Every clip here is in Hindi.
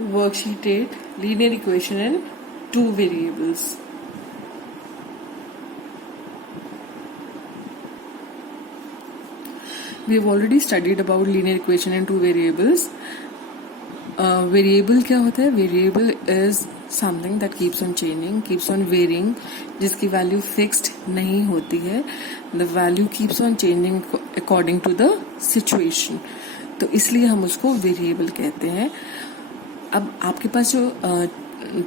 Worksheet 8, linear equation in two variables. We have already studied about linear equation in two variables. Variable क्या होता है? Variable is something that keeps on changing, keeps on varying, जिसकी value fixed नहीं होती है. The value keeps on changing according to the situation. तो इसलिए हम उसको वेरिएबल कहते हैं. अब आपके पास जो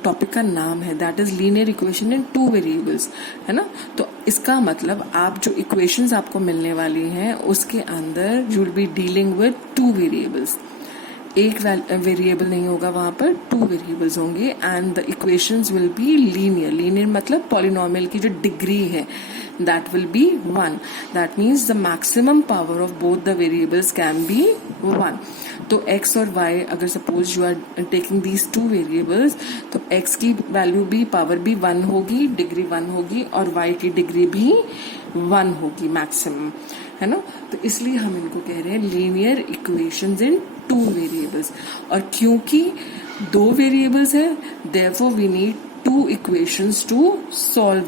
टॉपिक का नाम है that is linear equation in two variables, है ना. तो इसका मतलब आप जो इक्वेशंस आपको मिलने वाली हैं उसके अंदर you will be dealing with two variables. एक वेरिएबल नहीं होगा वहां पर, टू वेरिएबल्स होंगे and the equations will be linear. Linear मतलब पॉलिनोमियल की जो डिग्री है that will be 1. That means the maximum power of both the variables can be 1. तो x और y अगर suppose you are taking these two variables तो x की वैल्यू भी पावर भी 1 होगी, डिग्री 1 होगी और y की डिग्री भी 1 होगी मैक्सिमम, है ना. तो इसलिए हम इनको कह रहे हैं लीनियर इक्वेशंस इन टू वेरिएबल्स. और क्योंकि दो वेरिएबल्स है therefore we need two equations to solve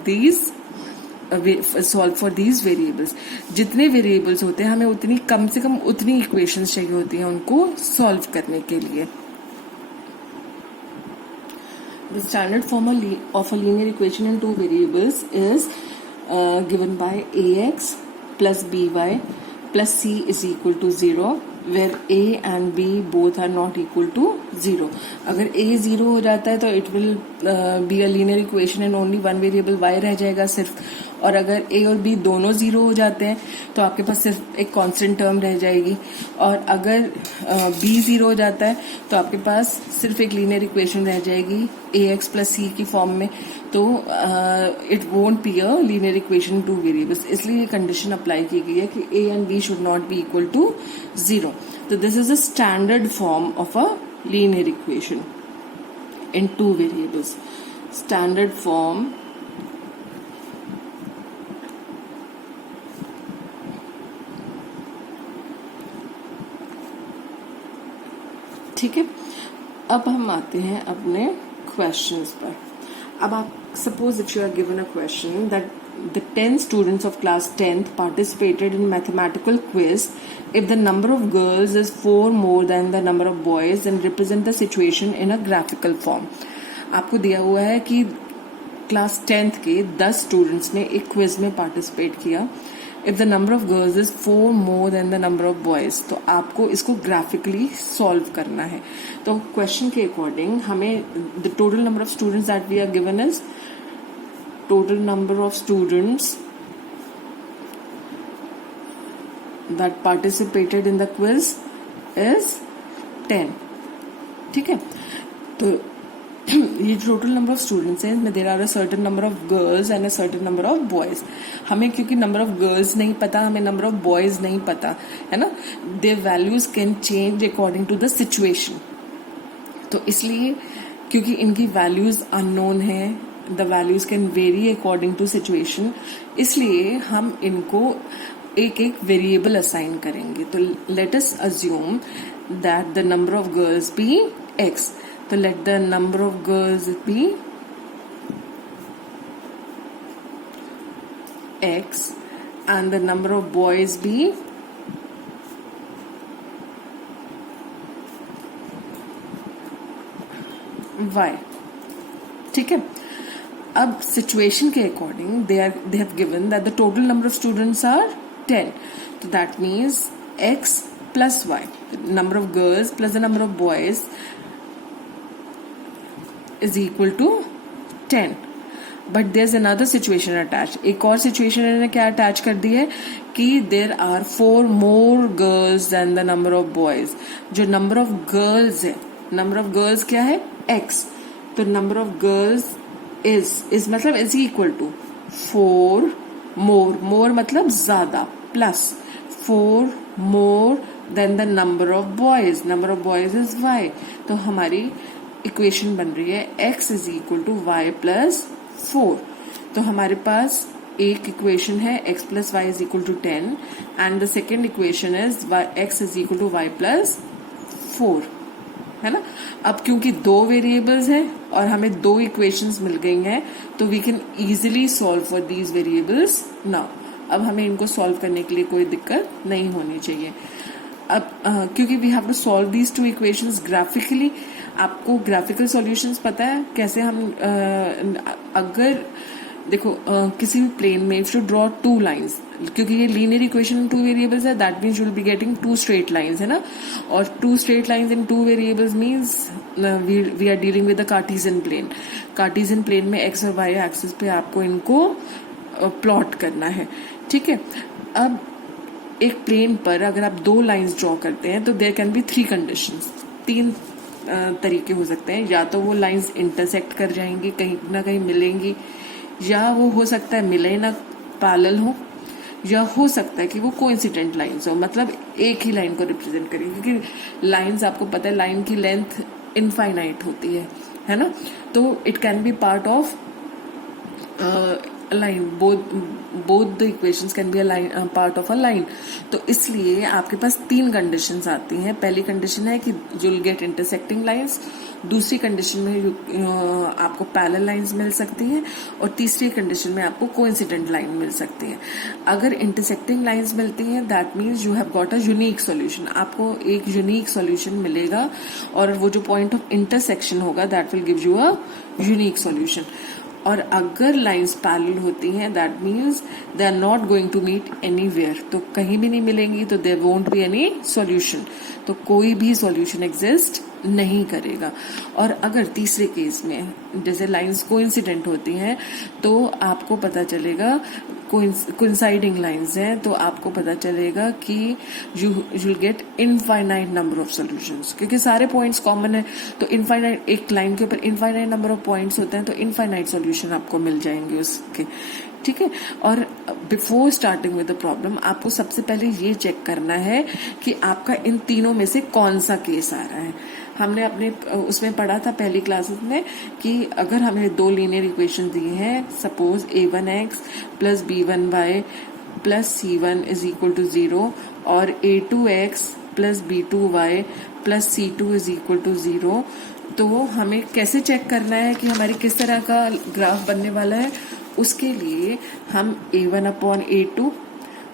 for these variables. जितने वेरिएबल्स होते हैं हमें उतनी कम से कम उतनी इक्वेशंस चाहिए होती हैं उनको सॉल्व करने के लिए. The standard form of a linear equation in two variables is given by ax plus by plus c is equal to 0, where a and b both are not equal to 0. अगर a 0 हो जाता है तो it will be a linear equation and only one variable y रह जाएगा सिर्फ. और अगर a और b दोनों 0 हो जाते हैं तो आपके पास सिर्फ एक कांस्टेंट टर्म रह जाएगी. और अगर b 0 हो जाता है तो आपके पास सिर्फ एक लीनियर इक्वेशन रह जाएगी ax प्लस c की फॉर्म में. तो it won't be a linear equation two variables. इसलिए ये कंडीशन अप्लाई की गई है कि a and b should not be equal to 0. तो this is a standard form of a linear equation in two variables. Standard form ठीक है. अब हम आते हैं अपने क्वेश्चंस पर. अब आप suppose if you are given a question that the 10 students of class 10th participated in mathematical quiz. If the number of girls is 4 more than the number of boys, then represent the situation in a graphical form. आपको दिया हुआ है कि क्लास 10th के 10 स्टूडेंट्स ने एक क्विज में पार्टिसिपेट किया. If the number of girls is 4 more than the number of boys, तो आपको इसको ग्राफिकली सॉल्व करना है. तो क्वेश्चन के अकॉर्डिंग हमें the total number of students that we are given is total number of students that participated in the quiz is 10. ठीक है. तो ये टोटल नंबर ऑफ स्टूडेंट्स हैं, इसमें there are a certain number of girls and a certain number of boys. हमें क्योंकि नंबर ऑफ गर्ल्स नहीं पता, हमें नंबर ऑफ बॉयज नहीं पता, है ना. Their values can change according to the situation. तो इसलिए क्योंकि इनकी वैल्यूज अननोन है, the values can vary according to situation, इसलिए हम इनको एक एक वेरिएबल असाइन करेंगे. तो let us assume that the number of girls be x. तो let the number of girls be x and the number of boys be y. ठीक है. अब सिचुएशन के according they have given that the total number of students are 10. तो that means x plus y, number of girls plus the number of boys is equal to 10. But there is another situation attach. एक और सिचुएशन इन्होंने क्या अटैच कर दी है कि there are 4 more girls than the number of boys. जो नंबर ऑफ गर्ल्स है, नंबर ऑफ गर्ल्स क्या है x. तो नंबर ऑफ गर्ल्स इज मतलब इज इक्वल टू 4 मोर मतलब ज्यादा, plus 4 more than the number of boys. Number of boys is y. तो हमारी इक्वेशन बन रही है x is equal to y plus 4. तो हमारे पास एक इक्वेशन है x plus y is equal to 10 and the second equation is x is equal to y plus 4. है ना। अब क्योंकि दो वेरिएबल्स हैं और हमें दो इक्वेशंस मिल गई हैं, तो we can easily solve for these variables now. अब हमें इनको सॉल्व करने के लिए कोई दिक्कत नहीं होनी चाहिए। अब क्योंकि we have to solve these two equations graphically, आपको ग्राफिकल सॉल्यूशंस पता है कैसे हम अगर देखो किसी भी प्लेन में if you draw two lines, क्योंकि ये लीनियर इक्वेशन टू वेरिएबल्स है, that means you will be getting two straight lines, है ना। और two straight lines in two variables means we are dealing with the Cartesian plane. Cartesian plane में एक्स और वाई एक्सिस पे आपको इनको प्लॉट करना है, ठीक है। अब एक प्लेन पर अगर आप दो लाइंस ड्रॉ करते हैं तो there can be three conditions, तीन तरीके हो सकते हैं। या तो वो लाइंस इंटरसेक्ट कर जाएंगी, कहीं ना कहीं मिलेंगी, या वो हो सकता है मिले ना, पैरेलल हो, या हो सकता है कि वो कोइंसिडेंट लाइंस हो, मतलब एक ही लाइन को रिप्रेजेंट करेगी। क्योंकि लाइंस आपको पता है लाइन की लेंथ इनफाइनाइट होती है ना। तो it can be part of line, both the equations can be a line, part of a line. तो इसलिए आपके पास तीन कंडीशंस आती हैं। पहली कंडीशन है कि you will get intersecting lines, दूसरी कंडीशन में आपको पैरेलल लाइंस मिल सकती हैं, और तीसरी कंडीशन में आपको कोइंसिडेंट लाइन मिल सकती है। अगर इंटरसेक्टिंग लाइंस मिलती हैं that means you have got a unique solution, आपको एक यूनिक सॉल्यूशन मिलेगा, और वो जो पॉइंट ऑफ इंटरसेक्शन होगा that will give you a unique solution. और अगर लाइंस पैरेलल होती हैं that means they are not going to meet anywhere, तो कहीं भी नहीं मिलेंगी, तो there won't be any solution, तो कोई भी सॉल्यूशन एग्जिस्ट नहीं करेगा। और अगर तीसरे केस में जैसे लाइंस कोइंसिडेंट होती हैं तो आपको पता चलेगा, कोइंसाइडिंग लाइंस हैं तो आपको पता चलेगा कि you will gate infinite number of solutions, क्योंकि सारे पॉइंट्स कॉमन है। तो इनफाइनाइट, एक लाइन के ऊपर इनफाइनाइट नंबर ऑफ पॉइंट्स होते हैं, तो इनफाइनाइट सॉल्यूशन आपको मिल जाएंगे उसके, ठीक है। और before starting with the problem आपको सबसे पहले ये चेक करना है कि आपका इन तीनों में से कौन सा केस आ रहा है। हमने अपने उसमें पढ़ा था पहली क्लासेस में कि अगर हमें दो लीनियर इक्वेशन दी हैं, suppose a1x plus b1y plus c1 is equal to 0 और a2x plus b2y plus c2 is equal to 0, तो हमें कैसे चेक करना है कि हमारी किस तरह का ग्राफ बनने वाला है। उसके लिए हम a1 अपॉन a2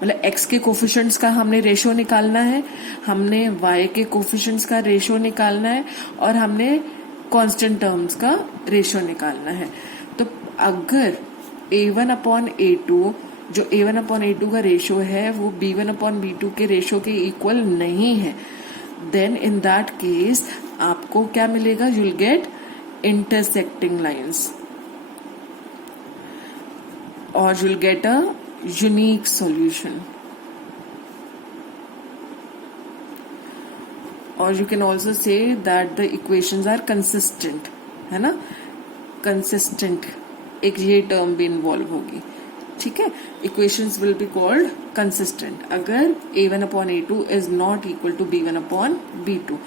मतलब x के कोफिशिएंट्स का हमने रेशो निकालना है, हमने y के कोफिशिएंट्स का रेशो निकालना है, और हमने कांस्टेंट टर्म्स का रेशो निकालना है। तो अगर a1 अपॉन a2, जो a1 अपॉन a2 का रेशो है वो b1 अपॉन b2 के रेशो के इक्वल नहीं है, देन इन दैट केस आपको क्या मिलेगा, you will get intersecting lines और you will get a unique solution. Or you can also say that the equations are consistent, है ना, consistent, एक ये टर्म भी इन्वॉल्व होगी, ठीक है। equations will be called consistent अगर a1 upon a2 is not equal to b1 upon b2।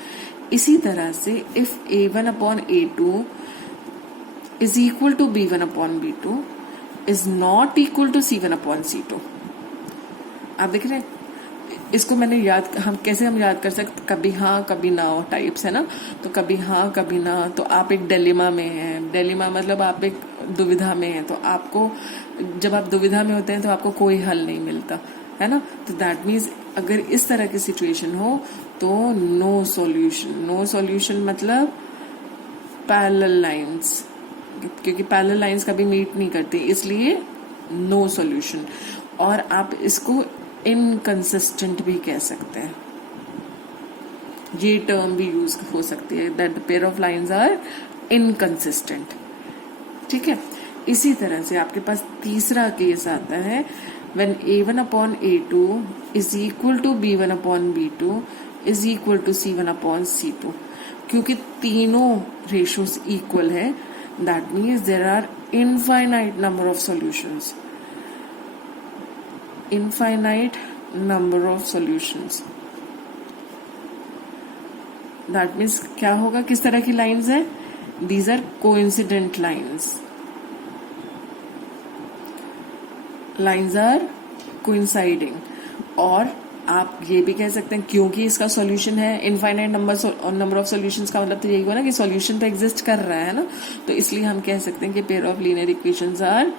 इसी तरह से if a1 upon a2 is equal to b1 upon b2 is not equal to c1 upon c2। आप देख रहे हैं, इसको मैंने हम कैसे याद कर सकते, कभी हाँ कभी ना टाइप्स, है ना। तो कभी हाँ कभी ना, तो आप एक डिलेमा में हैं, डिलेमा मतलब आप एक दुविधा में हैं, तो आपको जब आप दुविधा में होते हैं तो आपको कोई हल नहीं मिलता, है ना। तो दैट मीन्स अगर इस तरह की सिचुएशन हो तो नो सॉल्यूशन। नो सॉल्यूशन मतलब पैरेलल लाइंस, क्योंकि पैरेलल लाइंस कभी मीट नहीं करती, इसलिए नो सॉल्यूशन। और आप इसको इनकंसिस्टेंट भी कह सकते हैं, ये टर्म भी यूज हो सकती है, that the pair of lines are inconsistent, ठीक है। इसी तरह से आपके पास तीसरा केस आता है when a1 upon a2 is equal to b1 upon b2 is equal to c1 upon c2। क्योंकि तीनों रेशोज इक्वल है, that means there are infinite number of solutions, infinite number of solutions। that means क्या होगा, किस तरह की लाइंस है, these are coincident lines, lines are coinciding। और आप ये भी कह सकते हैं क्योंकि इसका सॉल्यूशन है इनफाइनाइट नंबर ऑफ सॉल्यूशंस का मतलब तो यही हुआ ना कि सॉल्यूशन तो एग्जिस्ट कर रहा है ना, तो इसलिए हम कह सकते हैं कि pair of linear equations are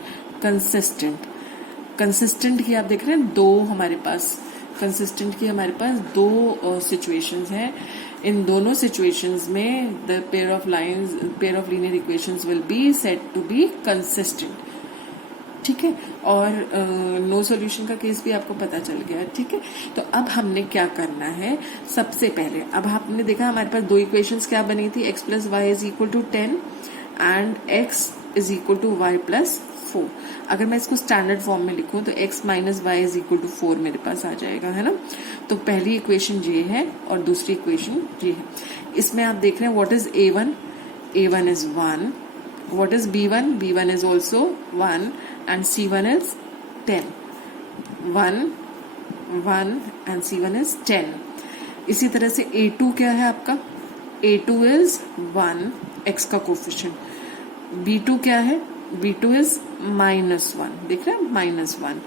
consistent. Consistent की आप देख रहे हैं दो हमारे पास, कंसिस्टेंट की हमारे पास दो सिचुएशंस हैं। इन दोनों सिचुएशंस में the pair of linear equations will be said to be consistent. ठीक है, और नो सॉल्यूशन का केस भी आपको पता चल गया। ठीक है, तो अब हमने क्या करना है, सबसे पहले अब आपने देखा हमारे पास दो इक्वेशंस क्या बनी थी, x plus y is equal to 10 and x is equal to y plus 4। अगर मैं इसको स्टैंडर्ड फॉर्म में लिखूं तो x minus y is equal to 4 मेरे पास आ जाएगा, है ना। तो पहली इक्वेशन ये है और दूसरी इक्वेशन ये है। इसमें आप देख रहे हैं what is a1, a1 is 1, what is b1, b1 is also 1 and c1 is 10, 1 1 and c1 is 10। इसी तरह से a2 क्या है आपका, a2 is 1 x का कोफिशिएंट, b2 क्या है, b2 is -1, देख रहे हैं -1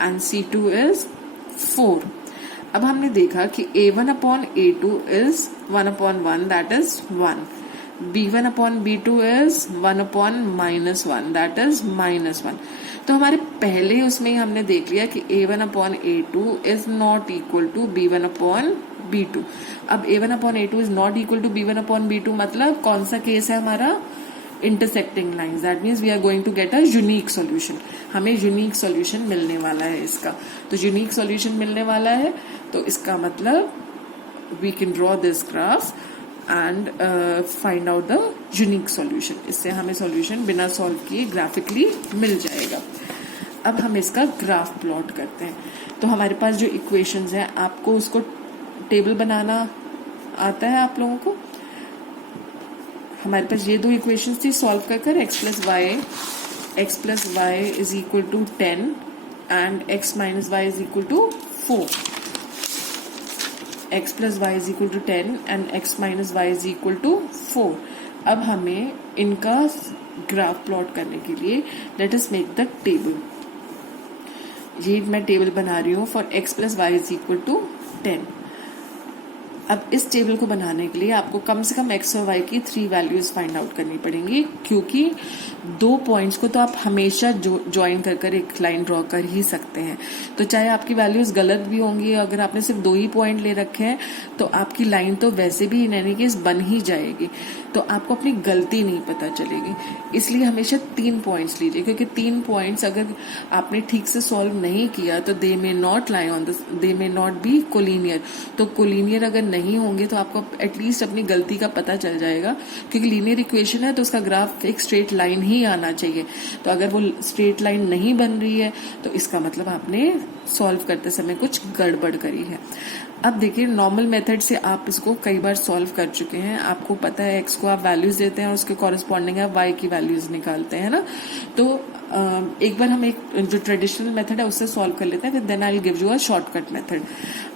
and c2 is 4। अब हमने देखा कि a1 upon a2 is 1 upon 1 that is 1, b1 upon b2 is 1 upon -1 that is -1। तो हमारे पहले उसमें ही हमने देख लिया कि a1 upon a2 is not equal to b1 upon b2। अब a1 upon a2 is not equal to b1 upon b2 मतलब कौन सा केस है हमारा, intersecting lines, that means we are going to get a unique solution. हमें यूनिक सॉल्यूशन मिलने वाला है इसका, तो यूनिक सॉल्यूशन मिलने वाला है तो इसका मतलब we can draw this graph and find out the unique solution. इससे हमें सॉल्यूशन बिना सॉल्व किए ग्राफिकली मिल जाएगा। अब हम इसका ग्राफ प्लॉट करते हैं। तो हमारे पास जो इक्वेशंस हैं, आपको उसको टेबल बनाना आता है आप लोगों को। हमारे पास ये दो इक्वेशंस थी, सॉल्व कर कर x plus y is equal to 10 and x minus y is equal to 4। x plus y is equal to 10 and x minus y is equal to 4। अब हमें इनका ग्राफ प्लॉट करने के लिए let us make the table. ये मैं टेबल बना रही हूँ for x plus y is equal to 10। अब इस टेबल को बनाने के लिए आपको कम से कम x और y की 3 वैल्यूज फाइंड आउट करनी पड़ेंगी, क्योंकि दो पॉइंट्स को तो आप हमेशा ज्वाइन कर कर एक लाइन ड्रॉ कर ही सकते हैं। तो चाहे आपकी वैल्यूज गलत भी होंगी, अगर आपने सिर्फ 2 ही पॉइंट ले रखे हैं तो आपकी लाइन तो वैसे भी इन एनी केस बन ही जाएगी, तो आपको अपनी गलती नहीं पता चलेगी। इसलिए हमेशा 3 पॉइंट्स लीजिए, क्योंकि 3 पॉइंट्स अगर आपने ठीक से सॉल्व नहीं किया तो दे मे नॉट बी कोलिनियर। तो कोलिनियर अगर नहीं होंगे तो आपको एटलीस्ट अपनी गलती का पता चल जाएगा, क्योंकि लीनियर इक्वेशन है तो उसका ग्राफ एक स्ट्रेट लाइन ही आना चाहिए। तो अगर वो स्ट्रेट लाइन नहीं बन रही है तो इसका मतलब आपने सॉल्व करते समय कुछ गड़बड़ करी है। अब देखिए, नॉर्मल मेथड से आप इसको कई बार सॉल्व कर चुके हैं, आपको पता है x को आप वैल्यूज देते हैं और उसके कॉरेस्पॉन्डिंग आप y की वैल्यूज निकालते हैं ना। तो एक बार हम एक जो ट्रेडिशनल मेथड है उससे सॉल्व कर लेते हैं, फिर then I will give you a shortcut method.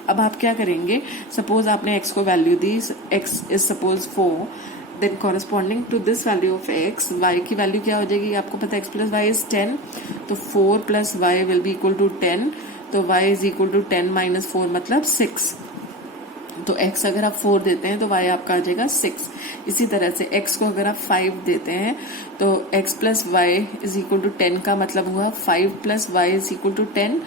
अब आप क्या करेंगे, सपोज आपने x को वैल्यू दी, x is suppose 4, then corresponding to this value of x, y की वैल्यू क्या हो जाएगी, आपको पता है x प्लस वाई इज 10, तो 4 plus y will be equal to 10, तो y is equal to 10 minus 4 मतलब 6। तो x अगर आप 4 देते हैं तो y आपका आ जाएगा 6। इसी तरह से x को अगर आप 5 देते हैं तो x plus y is equal to 10 का मतलब हुआ 5 plus y is equal to 10,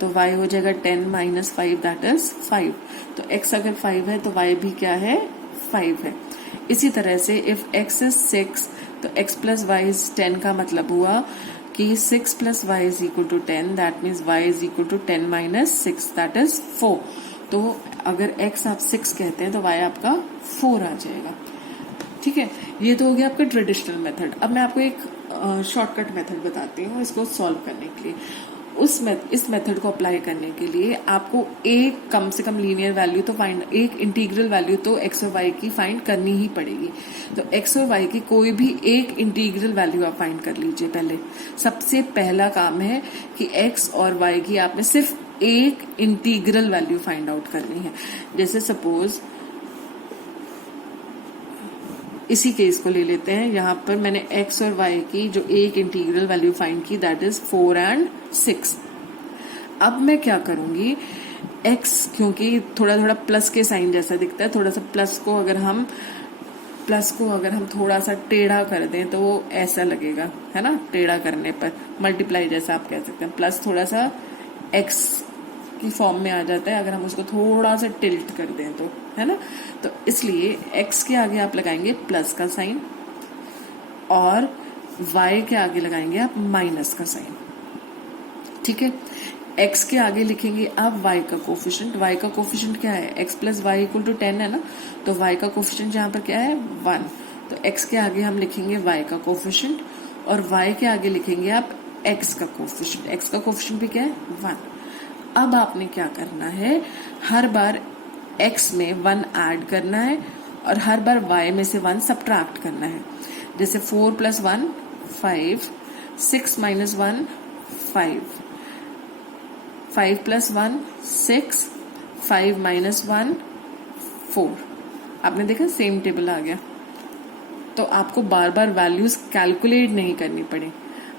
तो y हो जाएगा 10 माइनस 5 दैट इज 5। तो x अगर 5 है तो y भी क्या है, 5 है। इसी तरह से इफ x इज 6 तो x प्लस वाई इज 10 का मतलब हुआ कि 6 plus y is equal to 10, that means y is equal to 10 minus 6 that is 4। तो अगर x आप 6 कहते हैं तो y आपका 4 आ जाएगा। ठीक है, ये तो हो गया आपका ट्रेडिशनल मेथड। अब मैं आपको एक शॉर्टकट मेथड बताती हूँ इसको सॉल्व करने के लिए। इस मेथड को अप्लाई करने के लिए आपको एक कम से कम लीनियर वैल्यू तो एक इंटीग्रल वैल्यू तो x और y की फाइंड करनी ही पड़ेगी। तो x और y की कोई भी एक इंटीग्रल वैल्यू आप फाइंड कर लीजिए। पहले सबसे पहला काम है कि x और y की आपने सिर्फ एक इंटीग्रल वैल्यू फाइंड आउट करनी है। जैसे सपोज इसी केस को ले लेते हैं, यहाँ पर मैंने x और y की जो एक इंटीग्रल वैल्यू फाइंड की दैट इज 4 एंड 6। अब मैं क्या करूंगी, x क्योंकि थोड़ा थोड़ा प्लस के साइन जैसा दिखता है, थोड़ा सा प्लस को अगर हम थोड़ा सा टेढ़ा कर दें तो वो ऐसा लगेगा, है ना, टेढ़ा करने पर मल्टीप्लाई जैसा आप कह सकते हैं। प्लस थोड़ा सा x की फॉर्म में आ जाता है अगर हम उसको थोड़ा सा टिल्ट कर दें तो, है ना। तो इसलिए x के आगे आप लगाएंगे प्लस का साइन और y के आगे लगाएंगे आप माइनस का साइन, ठीक है। x के आगे लिखेंगे आप y का कोफिशिएंट। y का कोफिशिएंट क्या है, x plus y equal to 10 है ना, तो y का कोफिशिएंट यहाँ पर क्या है 1, तो x के आगे हम लिखेंगे y का कोफिशिएंट और y के आगे लिखेंगे आप x का कोफिशिएंट। x का कोफिशिएंट भी क्या है 1। अब आपने क्या करना है, हर बार x में 1 ऐड करना है और हर बार y में से 1 सब्ट्रैक्ट करना है। जैसे 4 प्लस 1 5, 6 माइनस 1 5, 5 प्लस 1 6, 5 माइनस 1 4। आपने देखा सेम टेबल आ गया। तो आपको बार बार वैल्यूज कैलकुलेट नहीं करनी पड़ी,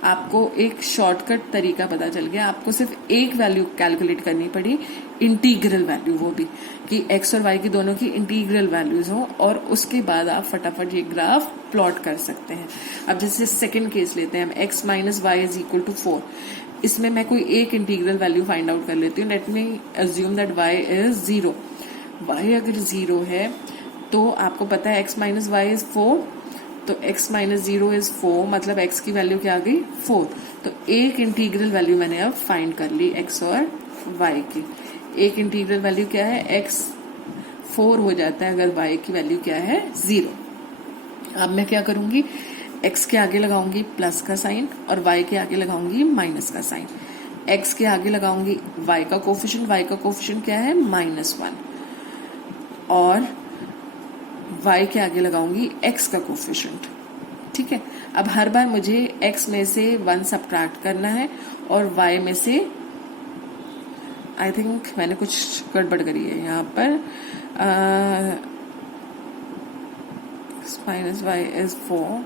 आपको एक शॉर्टकट तरीका पता चल गया। आपको सिर्फ एक वैल्यू कैलकुलेट करनी पड़ी, इंटीग्रल वैल्यू, वो भी कि x और y की दोनों की इंटीग्रल वैल्यूज हो, और उसके बाद आप फटाफट ये ग्राफ प्लॉट कर सकते हैं। अब जैसे सेकंड केस लेते हैं हम, x minus y is equal to 4। इसमें मैं कोई एक इंटीग्रल वैल्यू फाइंड आउट कर लेती हूँ। Let me assume that y is 0। y अगर 0 है तो आपको पता है x माइनस वाई इज 4, तो x माइनस 0 इज 4, मतलब x की वैल्यू क्या आ गई 4। तो एक इंटीग्रल वैल्यू मैंने अब फाइंड कर ली x और y की। एक इंटीग्रल वैल्यू क्या है, x 4 हो जाता है अगर y की वैल्यू क्या है 0। अब मैं क्या करूंगी, x के आगे लगाऊंगी प्लस का साइन और y के आगे लगाऊंगी माइनस का साइन। x के आगे लगाऊंगी y का कोफिशिएंट क्या है -1, और y के आगे लगाऊंगी x का कोफिशिएंट, ठीक है। अब हर बार मुझे x में से 1 सब्ट्रैक्ट करना है और y में से, आई थिंक मैंने कुछ गड़बड़ करी है यहाँ पर, माइनस वाई इज 4।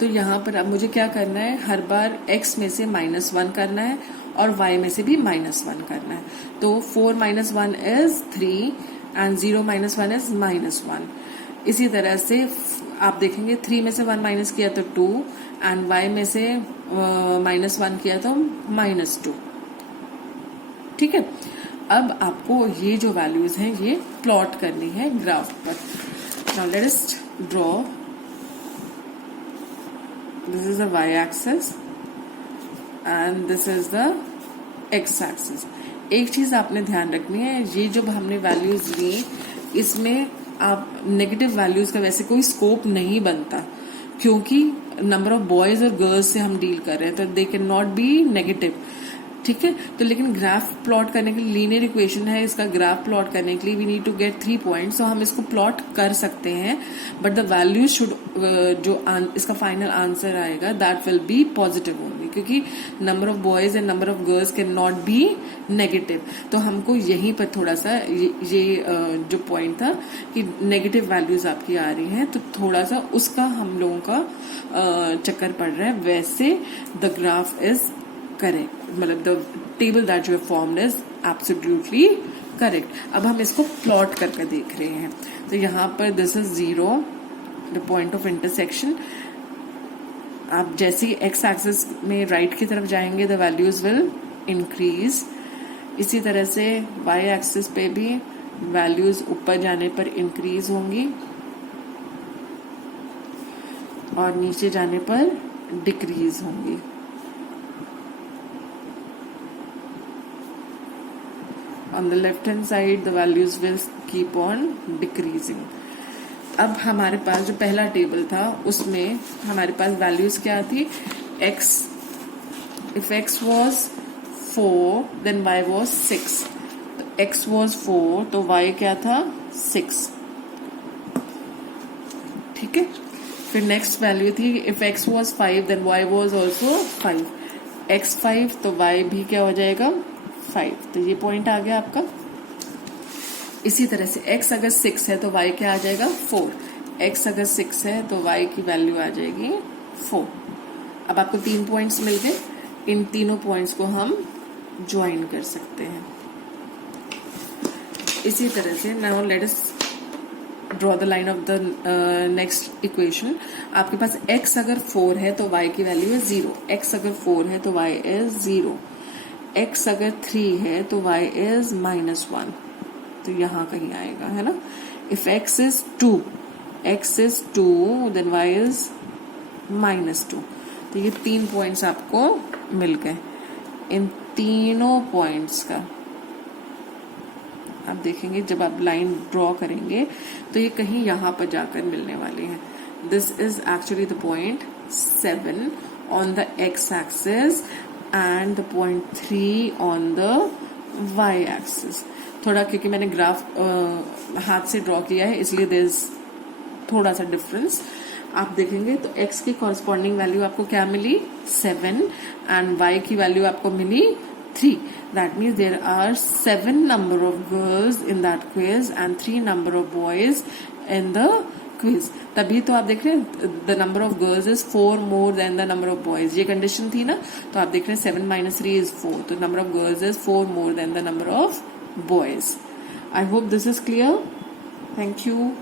तो यहाँ पर अब मुझे क्या करना है, हर बार x में से -1 करना है और y में से भी -1 करना है। तो 4 minus 1 is 3 and 0 minus 1 is -1। इसी तरह से आप देखेंगे 3 में से 1 माइनस किया तो 2 एंड y में से -1 किया तो -2, ठीक है। अब आपको ये जो वैल्यूज हैं ये प्लॉट करनी है ग्राफ पर। Now let us draw, this is the y axis and this is the x axis. एक चीज आपने ध्यान रखनी है, ये जब हमने वैल्यूज ली इसमें आप नेगेटिव वैल्यूज का वैसे कोई स्कोप नहीं बनता, क्योंकि नंबर ऑफ बॉयज और गर्ल्स से हम डील कर रहे हैं, तो they can not be negative, ठीक है। तो लेकिन ग्राफ प्लॉट करने के लिए लीनियर इक्वेशन है, इसका ग्राफ प्लॉट करने के लिए we need to get 3 points, तो हम इसको प्लॉट कर सकते हैं, बट द वैल्यू शुड, जो इसका फाइनल आंसर आएगा that will be positive only, क्योंकि number of boys and number of girls can not be negative. तो हमको यहीं पर थोड़ा सा ये जो पॉइंट था कि नेगेटिव वैल्यूज आपकी आ रही हैं, तो थोड़ा सा उसका हम लोगों का चक्कर पड़ रहा है। वैसे द ग्राफ इज करेक्ट, मतलब the table that you have formed is absolutely correct. अब हम इसको प्लॉट करके देख रहे हैं। तो यहाँ पर this is 0, the point of intersection. आप जैसे ही x एक्सिस में राइट की तरफ जाएंगे द वैल्यूज विल इंक्रीज, इसी तरह से y एक्सिस पे भी वैल्यूज ऊपर जाने पर इंक्रीज होंगी और नीचे जाने पर डिक्रीज होंगी। On the left hand side the values will keep on decreasing. अब हमारे पास जो पहला टेबल था उसमें हमारे पास वैल्यूज क्या थी, x, if x was 4 then y was 6, तो x was 4 तो y क्या था 6, ठीक है। फिर नेक्स्ट वैल्यू थी if x was 5 then y was also 5, x 5 तो y भी क्या हो जाएगा 5, तो ये पॉइंट आ गया आपका। इसी तरह से x अगर 6 है तो y क्या आ जाएगा 4, x अगर 6 है तो y की वैल्यू आ जाएगी 4। अब आपको 3 पॉइंट्स मिल गए, इन तीनों पॉइंट्स को हम ज्वाइन कर सकते हैं। इसी तरह से now let us draw the line of the next equation. आपके पास x अगर 4 है तो y की वैल्यू है 0, x अगर 4 है तो y इज 0, x अगर 3 है तो y इज -1, तो यहां कहीं आएगा, है ना। If x is 2 then y is -2। तो ये 3 पॉइंट्स आपको मिल गए। इन तीनों पॉइंट्स का आप देखेंगे जब आप लाइन ड्रॉ करेंगे तो ये कहीं यहां पर जाकर मिलने वाली है। This is actually the point 7 on the x axis and the point 3 on the y axis. थोड़ा क्योंकि मैंने ग्राफ हाथ से ड्रॉ किया है इसलिए देयर इज थोड़ा सा डिफरेंस। आप देखेंगे तो x की कॉरस्पॉन्डिंग वैल्यू आपको क्या मिली 7 एंड y की वैल्यू आपको मिली 3. That means there are 7 number of girls in that quiz and 3 number of boys in the quiz. तभी तो आप देख रहे हैं the number of girls is 4 more than the number of boys. ये कंडीशन थी ना, तो आप देख रहे हैं 7 minus 3 is 4. तो number of girls is 4 more than the number of boys. I hope this is clear. Thank you.